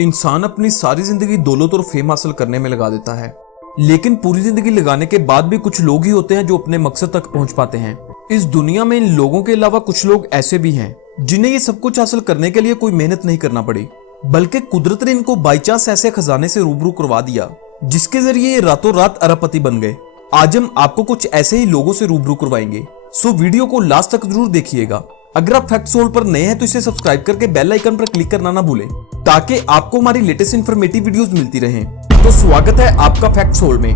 इंसान अपनी सारी जिंदगी दौलत और फेम हासिल करने में लगा देता है, लेकिन पूरी जिंदगी लगाने के बाद भी कुछ लोग ही होते हैं जो अपने मकसद तक पहुंच पाते हैं। इस दुनिया में इन लोगों के अलावा कुछ लोग ऐसे भी हैं जिन्हें ये सब कुछ हासिल करने के लिए कोई मेहनत नहीं करना पड़ी, बल्कि कुदरत ने इनको बाई चांस ऐसे खजाने से रूबरू करवा दिया जिसके जरिए ये रातों रात अरबपति बन गए। आज हम आपको कुछ ऐसे ही लोगों से रूबरू करवाएंगे, सो वीडियो को लास्ट तक जरूर देखिएगा। अगर आप फैक्ट सोल पर नए हैं तो इसे सब्सक्राइब करके बेल आइकन पर क्लिक करना ना भूलें ताकि आपको हमारी लेटेस्ट इन्फॉर्मेटिव वीडियोस मिलती रहें। तो स्वागत है आपका फैक्ट सोल में।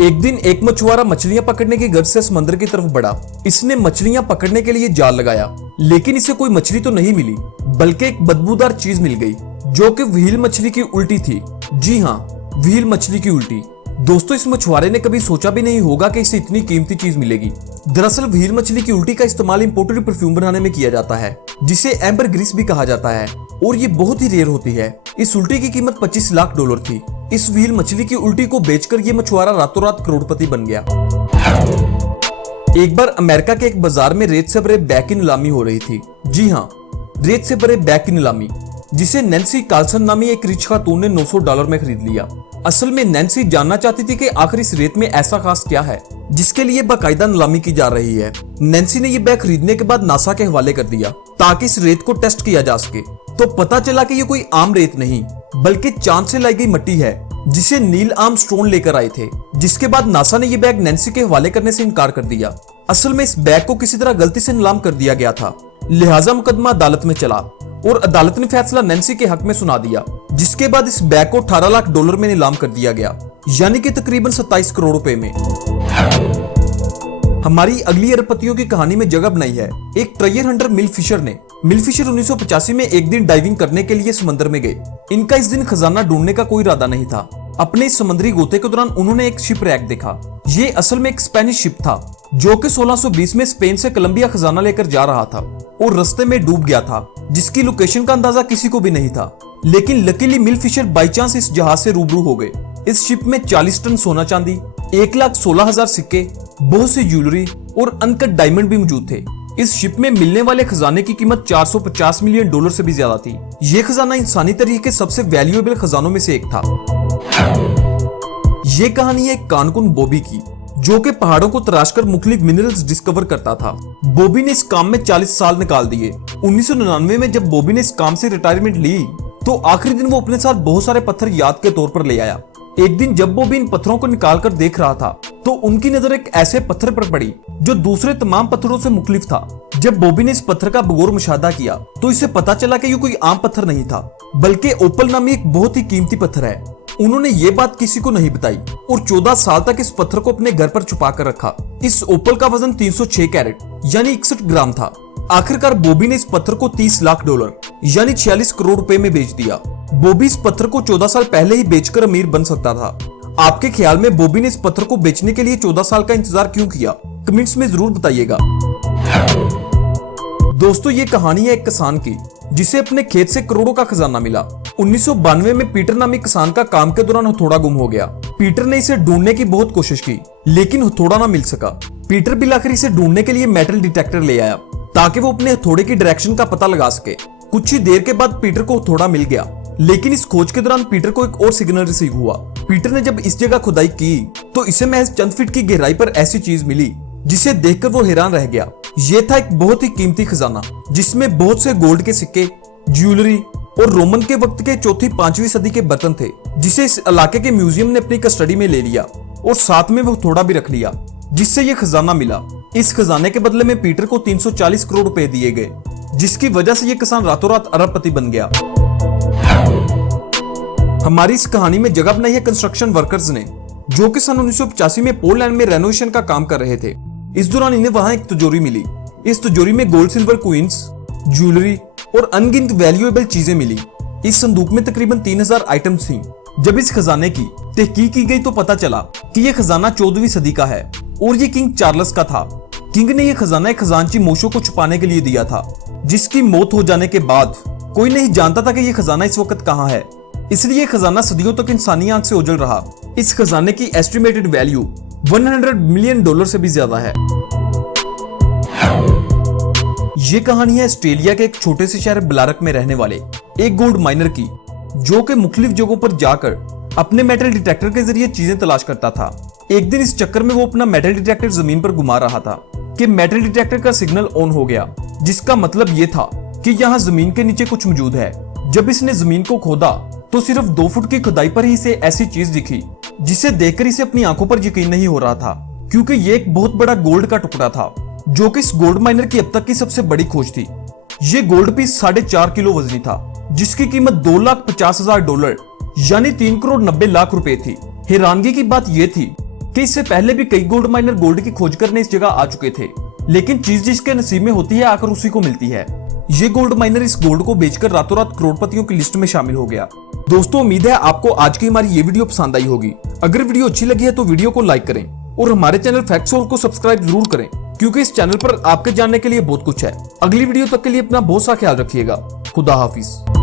एक दिन एक मछुआरा मछलियां पकड़ने की गर्ज से समंदर की तरफ बढ़ा। इसने मछलियां पकड़ने के लिए जाल लगाया, लेकिन इसे कोई मछली तो नहीं मिली, बल्कि एक बदबूदार चीज मिल गई जो कि व्हेल मछली की उल्टी थी। जी हाँ, व्हेल मछली की उल्टी। दोस्तों, इस मछुआरे ने कभी सोचा भी नहीं होगा कि इसे इतनी कीमती चीज मिलेगी। दरअसल व्हेल मछली की उल्टी का इस्तेमाल इंपोर्टेड परफ्यूम बनाने में किया जाता है, जिसे एम्बर ग्रीस भी कहा जाता है, और ये बहुत ही रेयर होती है। इस उल्टी की कीमत $25 लाख थी। इस व्हेल मछली की उल्टी को बेचकर ये मछुआरा रातों रात करोड़पति बन गया। एक बार अमेरिका के एक बाजार में रेत से भरे बैग की नीलामी हो रही थी। जी हाँ, रेत से भरे बैग की नीलामी, जिसे नैन्सी कार्लसन नामी एक रिच खातून ने $900 में खरीद लिया। असल में नैन्सी जानना चाहती थी कि आखिर इस रेत में ऐसा खास क्या है जिसके लिए बाकायदा नीलामी की जा रही है। नैन्सी ने ये बैग खरीदने के बाद नासा के हवाले कर दिया ताकि इस रेत को टेस्ट किया जा सके। तो पता चला कि ये कोई आम रेत नहीं, बल्कि चांद से लाई गई मिट्टी है जिसे नील आर्मस्ट्रॉन्ग लेकर आए थे। जिसके बाद नासा ने ये बैग नैन्सी के हवाले करने से इनकार कर दिया। असल में इस बैग को किसी तरह गलती से नीलाम कर दिया गया था, लिहाजा मुकदमा अदालत में चला और अदालत ने फैसला नैन्सी के हक में सुना दिया। जिसके बाद इस बैग को $18 लाख में नीलाम कर दिया गया, यानी कि तकरीबन 27 करोड़ रुपए में। हमारी अगली अरबपतियों की कहानी में जगह बनाई है एक ट्रेजर हंटर मिल फिशर ने। मिल फिशर 1985 में एक दिन डाइविंग करने के लिए समंदर में गए। इनका इस दिन खजाना ढूंढने का कोई इरादा नहीं था। अपने इस समुद्री गोते के दौरान उन्होंने एक शिप रैक देखा। ये असल में एक स्पेनिश शिप था जो कि 1620 में स्पेन से कोलंबिया खजाना लेकर जा रहा था और रास्ते में डूब गया था, जिसकी लोकेशन का अंदाजा किसी को भी नहीं था। लेकिन लकीली मिल फिशर बाई चांस इस जहाज से रूबरू हो गए। इस शिप में 40 टन सोना चांदी, 1,16,000 सिक्के, बहुत सी ज्वेलरी और अनकट डायमंड भी मौजूद थे। इस शिप में मिलने वाले खजाने की कीमत $450 मिलियन से भी ज्यादा थी। यह खजाना इंसानी तरीके के सबसे वैल्यूएबल खजानों में से एक था। ये कहानी है कानकुन बॉबी की, जो कि पहाड़ों को तराशकर मुख्तलिफ मिनरल्स डिस्कवर करता था। बॉबी ने इस काम में 40 साल निकाल दिए। 1999 में जब बॉबी ने इस काम से रिटायरमेंट ली तो आखिरी दिन वो अपने साथ बहुत सारे पत्थर याद के तौर पर ले आया। एक दिन जब बॉबी इन पत्थरों को निकाल कर देख रहा था तो उनकी नजर एक ऐसे पत्थर पर पड़ी जो दूसरे तमाम पत्थरों से मुख्तलिफ था। जब बॉबी ने इस पत्थर का बगौर मुशाहदा किया तो इसे पता चला कि ये कोई आम पत्थर नहीं था, बल्कि ओपल नामी एक बहुत ही कीमती पत्थर है। उन्होंने ये बात किसी को नहीं बताई और 14 साल तक इस पत्थर को अपने घर पर छुपा कर रखा। इस ओपल का वजन 306 कैरेट यानी 61 ग्राम था। आखिरकार बॉबी ने इस पत्थर को $30 लाख यानी 46 करोड़ रुपए में बेच दिया। बॉबी इस पत्थर को 14 साल पहले ही बेचकर अमीर बन सकता था। आपके ख्याल में बॉबी ने इस पत्थर को बेचने के लिए 14 साल का इंतजार क्यों किया? कमेंट्स में जरूर बताइएगा। दोस्तों, ये कहानी है एक किसान की जिसे अपने खेत से करोड़ों का खजाना मिला। 1992 में पीटर नामी किसान का काम के दौरान हथौड़ा गुम हो गया। पीटर ने इसे ढूंढने की बहुत कोशिश की, लेकिन हथौड़ा ना मिल सका। पीटर बिल आखिर इसे ढूंढने के लिए मेटल डिटेक्टर ले आया ताकि वो अपने हथौड़े की डायरेक्शन का पता लगा सके। कुछ ही देर के बाद पीटर को हथौड़ा मिल गया, लेकिन इस खोज के दौरान पीटर को एक और सिग्नल रिसीव हुआ। पीटर ने जब इस जगह खुदाई की तो इसे महज चंद फीट की गहराई पर ऐसी चीज मिली जिसे देखकर वो हैरान रह गया। ये था एक बहुत ही कीमती खजाना जिसमें बहुत से गोल्ड के सिक्के, ज्वेलरी और रोमन के वक्त के 4वीं-5वीं सदी के बर्तन थे, जिसे इस इलाके के म्यूजियम ने अपनी कस्टडी में ले लिया और साथ में वो थोड़ा भी रख लिया, जिससे ये खजाना मिला। इस खजाने के बदले में पीटर को 340 करोड़ रुपए दिए गए, जिसकी वजह से ये किसान रातों रात अरबपति बन गया। हमारी इस कहानी में जगह बनाई है कंस्ट्रक्शन वर्कर्स ने, जो कि सन 1985 में पोलैंड में रेनोवेशन का काम कर रहे थे। इस दौरान इन्हें वहां एक तिजोरी मिली। इस तिजोरी में गोल्ड सिल्वर क्वींस, ज्वेलरी और अनगिनत वैल्यूएबल चीजें मिली। इस संदूक में तकरीबन 3000 आइटम्स थी। जब इस खजाने की तहकीक की गई तो पता चला कि यह खजाना 14वीं सदी का है और ये किंग चार्ल्स का था। किंग ने यह खजाना एक खजांची मोशो को छुपाने के लिए दिया था, जिसकी मौत हो जाने के बाद कोई नहीं जानता था कि यह खजाना इस वक्त कहाँ है। इसलिए खजाना सदियों तक इंसानी आंख से ओझल रहा। इस खजाने की एस्टिमेटेड वैल्यू $100 मिलियन से भी ज्यादा है। ये कहानी है ऑस्ट्रेलिया के एक छोटे से शहर ब्लारक में रहने वाले एक गोल्ड माइनर की, जो कि मुख्तलिफ जगहों पर जाकर अपने मेटल डिटेक्टर के जरिए चीजें तलाश करता था। एक दिन इस चक्कर में वो अपना मेटल डिटेक्टर जमीन पर घुमा रहा था कि मेटल डिटेक्टर का सिग्नल ऑन हो गया, जिसका मतलब ये था कि यहाँ जमीन के नीचे कुछ मौजूद है। जब इसने जमीन को खोदा तो सिर्फ 2 फुट की खुदाई पर ही इसे ऐसी चीज दिखी जिसे देखकर इसे अपनी आंखों पर यकीन नहीं हो रहा था, क्योंकि ये एक बहुत बड़ा गोल्ड का टुकड़ा था, जो कि इस गोल्ड माइनर की अब तक की सबसे बड़ी खोज थी। ये गोल्ड पीस 4.5 किलो वजनी था, जिसकी कीमत $2,50,000 यानी 3,90,00,000 रुपए थी। हैरानगी की बात यह थी कि इससे पहले भी कई गोल्ड माइनर गोल्ड की खोज करने इस जगह आ चुके थे, लेकिन चीज जिसके नसीब में होती है आकर उसी को मिलती है। ये गोल्ड माइनर इस गोल्ड को बेचकर रातों रात करोड़पतियों की लिस्ट में शामिल हो गया। दोस्तों, उम्मीद है आपको आज की हमारी ये वीडियो पसंद आई होगी। अगर वीडियो अच्छी लगी है तो वीडियो को लाइक करें और हमारे चैनल फैक्ट्स ऑल को सब्सक्राइब जरूर करें, क्योंकि इस चैनल पर आपके जानने के लिए बहुत कुछ है। अगली वीडियो तक के लिए अपना बहुत सा ख्याल रखिएगा। खुदा हाफिज।